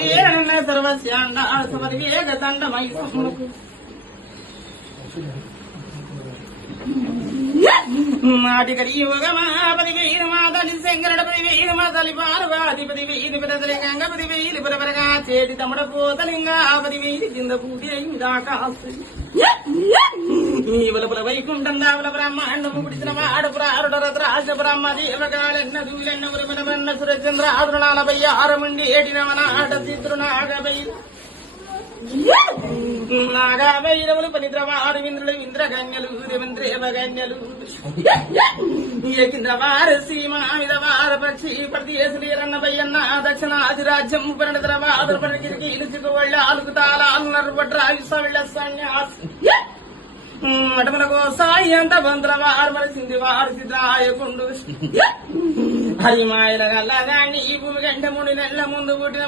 వీరణ సర్వస్యాండ సమర్వేగ దండమై మాటికరి యోగమాపతి వీరు మాతలి శంకరుడపతి వీరు మా తల్లి పార్వతిపతి వీరి పెదలి గంగపతి వీరి పురపరగా చేతి తమ్ముడ పోతలింగాపతి వీరి కింద పూటి అయింది దాకాసు వలపుల వైకుంఠం దావుల బ్రహ్మాండము పుడిచిన వాడు ప్రారుడ రథరాజ బ్రహ్మ దేవకాళెన్న దూలెన్న ఉరిమనవన్న సురచంద్ర ఆదురణాలపై ఆరముండి ఏటినవన ఆట చిత్రు నాగపై నాగాభైరవులు పనిద్రవారు ఇంద్రులు ఇంద్రకన్యలు రవీంద్రేవకన్యలు కింద్రవారు సీమామిదవారు పక్షి ప్రతిశులీరన్నపయ్యన్న దక్షిణాది రాజ్యం పరిణిద్రవాదులు పడికి ఇలుచుకు వాళ్ళ అలుగుతాలు నర్వడ్రావి సవిళ్ళ సన్యాసి అటములకు సాయంత బంద్రవారు మరిసింది వారు సిద్ధాయకుండు హరిమాయల గల్లగాని ఈ భూమి కంటే 3 నెలల ముందు పుట్టిన